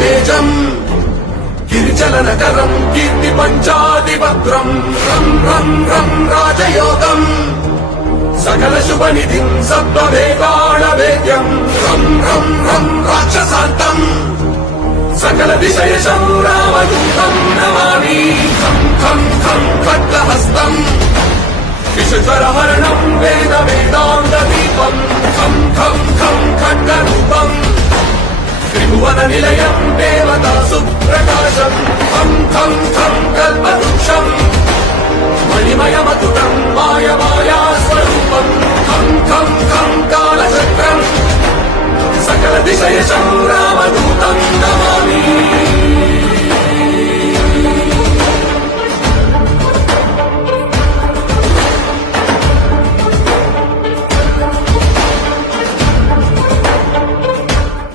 तेजम् गिरिचलनकरम् कीर्ति पञ्चादिभद्रम् रम् रम् रम् राजयोगम् सकल शुभनिधिम् सत्त्ववेदाणवेद्यम् रम् रम् रम् राक्षसान्तम् सकल विषयशं रामदूतम् नमामि खम् खम् खम् खड्गहस्तम् विषज्वरहरणम् वेद वेदान्तदीपम् खम् खम् खम् खड्गरूपम् त्रिभुवन निलयम् देवता सुप्रकाशम् खम् खम् खम् कल्पवृक्षम् मणिमयमतुरम् माया स्वरूपम् खम् खम् खम् कालचक्रम् सकल दिशयशम्